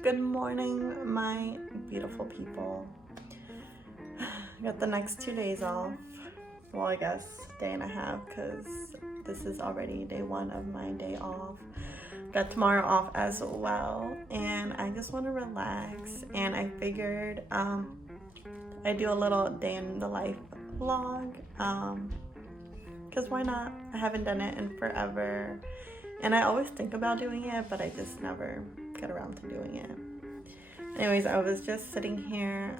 Good morning, my beautiful people. I got the next 2 days off. Well, I guess day and a half, because this is already day one of my day off. Got tomorrow off as well, and I just want to relax. And I figured I do a little day in the life vlog, because why not? I haven't done it in forever, and I always think about doing it, but I just never get around to doing it. Anyways, I was just sitting here,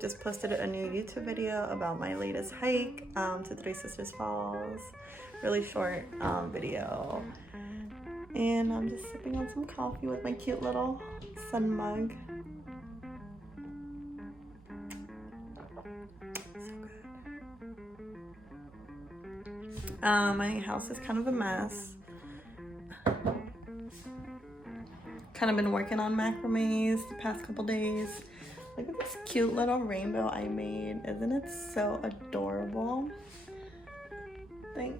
just posted a new YouTube video about my latest hike to Three Sisters Falls. Really short video. And I'm just sipping on some coffee with my cute little sun mug. So good. My house is kind of a mess. Kind of been working on macrames the past couple days. Look at this cute little rainbow I made. Isn't it so adorable? I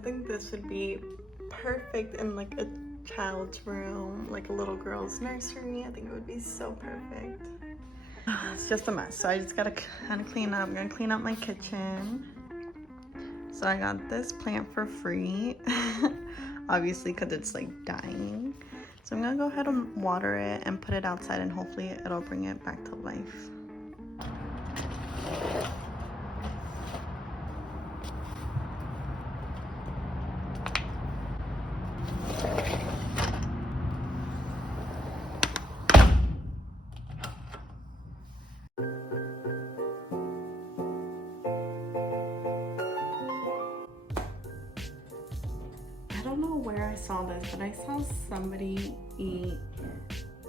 think this would be perfect in like a child's room, like a little girl's nursery. I think it would be so perfect. It's just a mess, so I just gotta kind of clean up. I'm gonna clean up my kitchen. So I got this plant for free. Obviously, because it's like dying. So I'm gonna go ahead and water it and put it outside, and hopefully it'll bring it back to life. I don't know where I saw this, but I saw somebody eat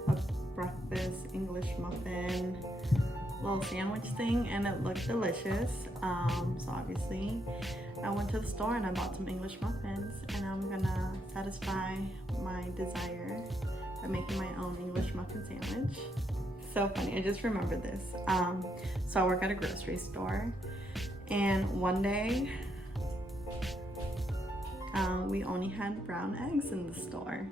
a breakfast English muffin little sandwich thing, and it looked delicious. So obviously I went to the store and I bought some English muffins, and I'm gonna satisfy my desire by making my own English muffin sandwich. So funny, I just remembered this. So I work at a grocery store, and one day we only had brown eggs in the store,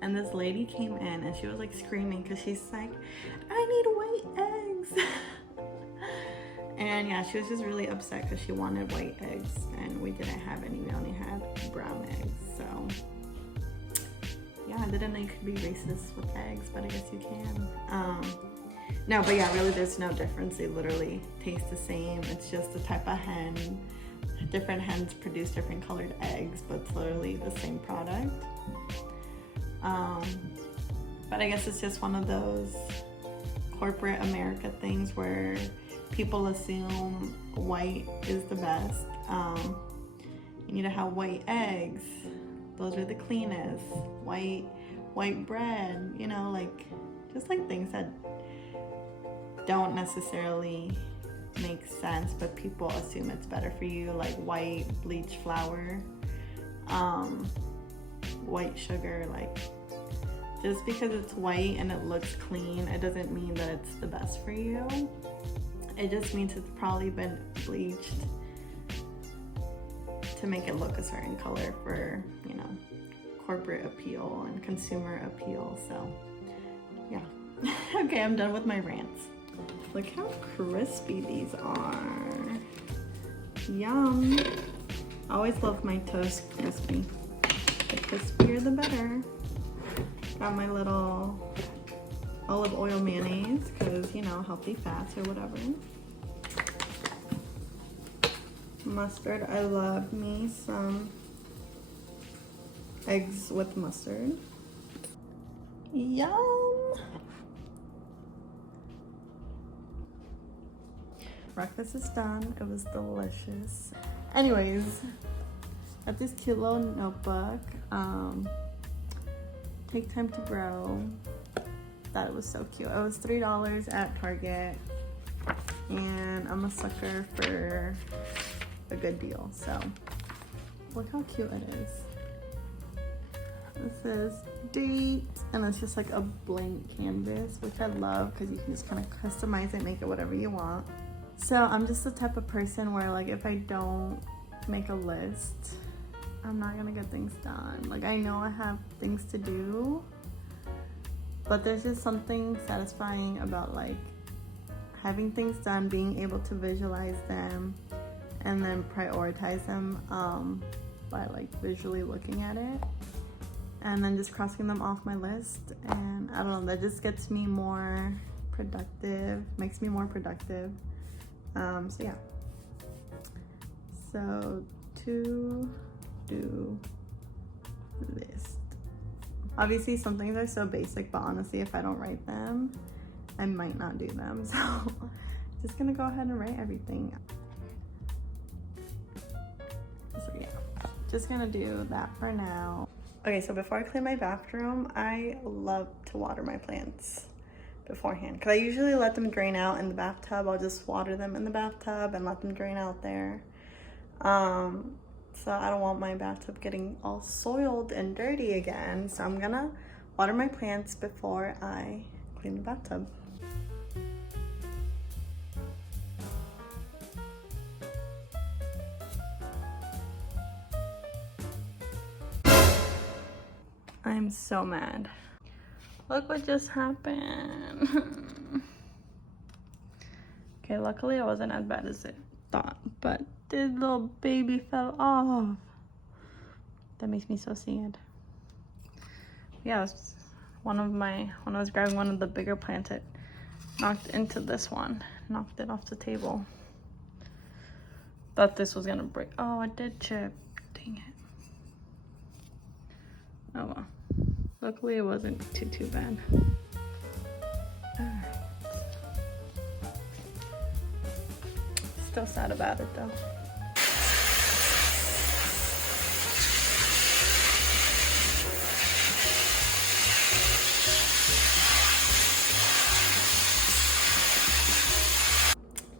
and this lady came in and she was like screaming because she's like, I need white eggs. And yeah, she was just really upset because she wanted white eggs and we didn't have any. We only had brown eggs. So yeah, I didn't know you could be racist with eggs, but I guess you can. No, but yeah, really there's no difference. They literally taste the same. It's just the type of hen. Different hens produce different colored eggs, but it's literally the same product. But I guess it's just one of those corporate America things where people assume white is the best. You need to have white eggs. Those are the cleanest. White bread, you know, like just like things that don't necessarily make sense, but people assume it's better for you, like white bleach flour, white sugar. Like just because it's white and it looks clean, it doesn't mean that it's the best for you. It just means it's probably been bleached to make it look a certain color for, you know, corporate appeal and consumer appeal. So yeah. Okay, I'm done with my rants. Look how crispy these are. Yum. I always love my toast crispy. The crispier the better. Got my little olive oil mayonnaise because, you know, healthy fats or whatever. Mustard. I love me some eggs with mustard. Yum. Breakfast is done. It was delicious. Anyways, got this cute little notebook. Take Time to Grow. Thought it was so cute. It was $3 at Target, and I'm a sucker for a good deal. So look how cute it is. This is date, and it's just like a blank canvas, which I love because you can just kind of customize it, make it whatever you want. So I'm just the type of person where, like, if I don't make a list, I'm not gonna get things done. Like, I know I have things to do, but there's just something satisfying about like having things done, being able to visualize them and then prioritize them by like visually looking at it and then just crossing them off my list. And I don't know, that just gets me more productive, makes me more productive. So yeah, so to do list. Obviously some things are so basic, but honestly if I don't write them I might not do them, so just gonna go ahead and write everything. So yeah, just gonna do that for now. Okay, so before I clean my bathroom, I love to water my plants beforehand because I usually let them drain out in the bathtub. I'll just water them in the bathtub and let them drain out there. So I don't want my bathtub getting all soiled and dirty again, so I'm gonna water my plants before I clean the bathtub. I'm so mad. Look what just happened. Okay, luckily it wasn't as bad as it thought, but this little baby fell off. That makes me so sad. Yeah, it was when I was grabbing one of the bigger plants, it knocked into this one, knocked it off the table. Thought this was gonna break. Oh, it did chip. Dang it. Oh well. Luckily it wasn't too bad. Alright. Still sad about it though.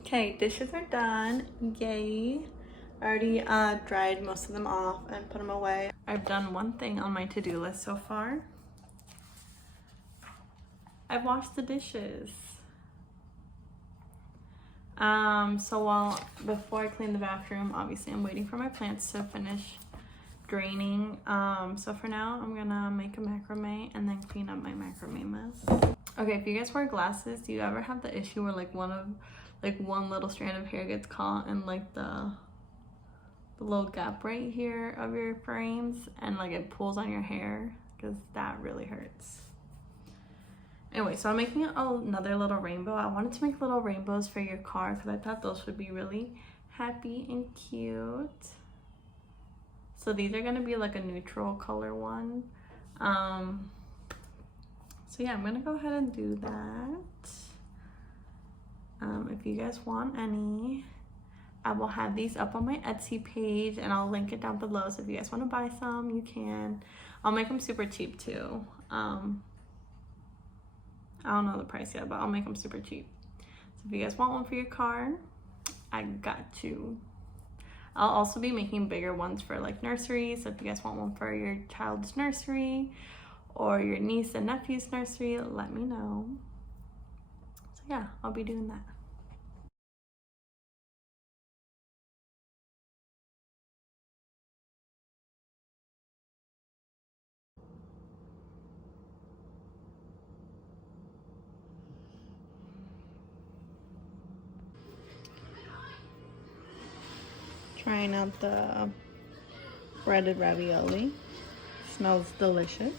Okay, dishes are done. Yay. I already dried most of them off and put them away. I've done one thing on my to-do list so far. I've washed the dishes. So before I clean the bathroom, obviously I'm waiting for my plants to finish draining. So for now, I'm gonna make a macrame and then clean up my macrame mess. Okay, if you guys wear glasses, do you ever have the issue where like one little strand of hair gets caught in like the little gap right here of your frames and like it pulls on your hair? Because that really hurts. Anyway, so I'm making another little rainbow. I wanted to make little rainbows for your car because I thought those would be really happy and cute. So these are gonna be like a neutral color one. So yeah, I'm gonna go ahead and do that. If you guys want any, I will have these up on my Etsy page and I'll link it down below. So if you guys want to buy some, you can. I'll make them super cheap too. I don't know the price yet, but I'll make them super cheap. So if you guys want one for your car, I got you. I'll also be making bigger ones for like nurseries. So if you guys want one for your child's nursery or your niece and nephew's nursery, let me know. So yeah, I'll be doing that. Trying out the breaded ravioli. Smells delicious.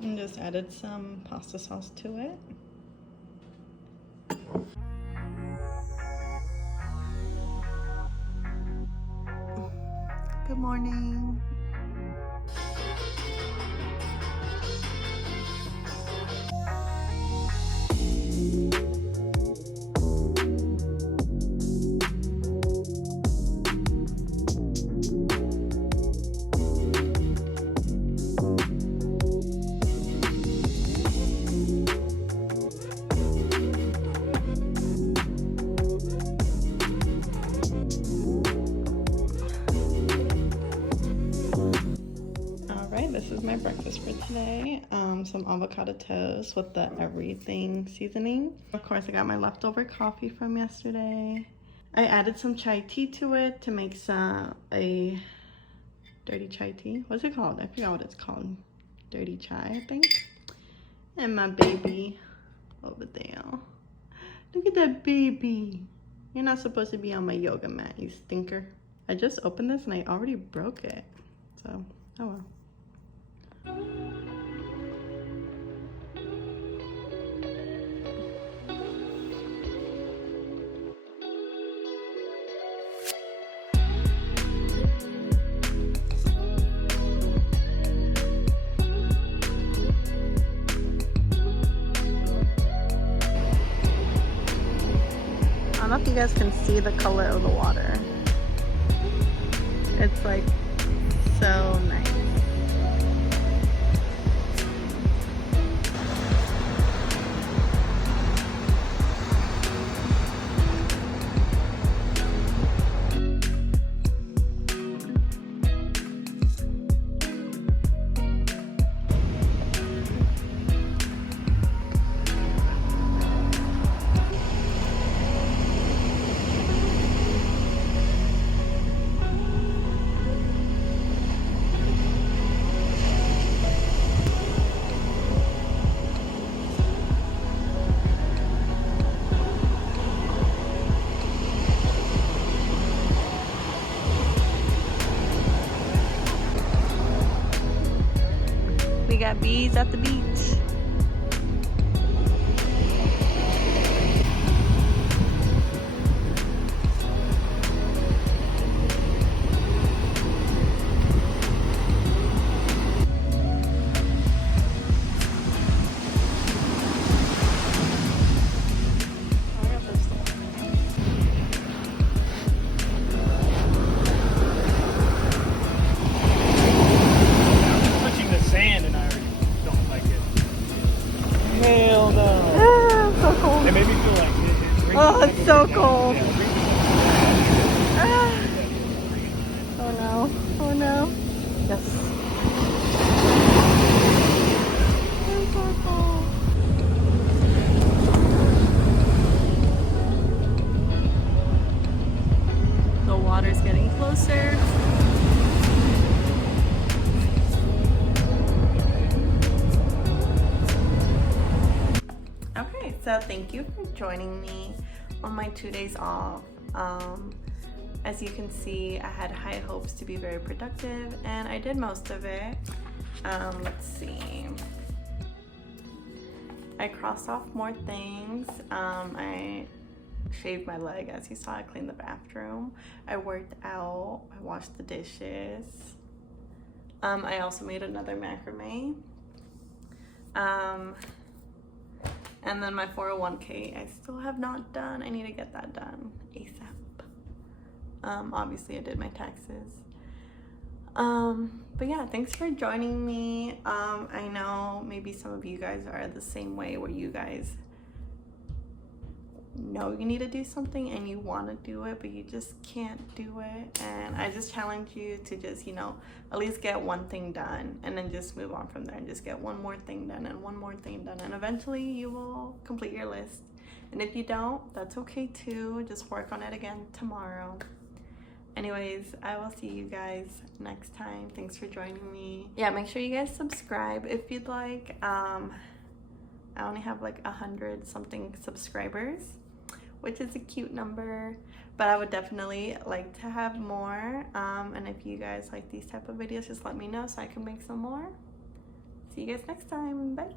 And just added some pasta sauce to it. Good morning. This is my breakfast for today. Some avocado toast with the everything seasoning. Of course, I got my leftover coffee from yesterday. I added some chai tea to it to make a dirty chai tea. What's it called? I forgot what it's called. Dirty chai, I think. And my baby over there. Look at that baby. You're not supposed to be on my yoga mat, you stinker. I just opened this and I already broke it. So, oh well. I don't know if you guys can see the color of the water. It's like so nice. We got bees at the beach. Hell no. Ah, so cold. It made me feel like it Oh, it's so cold. Yeah, Ah. Oh no. Oh no. Yes. It's so cold. The water's getting closer. Okay, so thank you for joining me on my 2 days off. As you can see, I had high hopes to be very productive and I did most of it. Let's see. I crossed off more things. I shaved my leg, as you saw. I cleaned the bathroom. I worked out. I washed the dishes. I also made another macrame. And then my 401k, I still have not done. I need to get that done ASAP. Obviously I did my taxes. But yeah, thanks for joining me. I know maybe some of you guys are the same way, where you guys know you need to do something and you want to do it, but you just can't do it. And I just challenge you to just, you know, at least get one thing done and then just move on from there and just get one more thing done and one more thing done, and eventually you will complete your list. And if you don't, that's okay too. Just work on it again tomorrow. Anyways, I will see you guys next time. Thanks for joining me. Yeah, make sure you guys subscribe if you'd like. I only have like 100 something subscribers, which is a cute number, but I would definitely like to have more. And if you guys like these type of videos, just let me know so I can make some more. See you guys next time. Bye.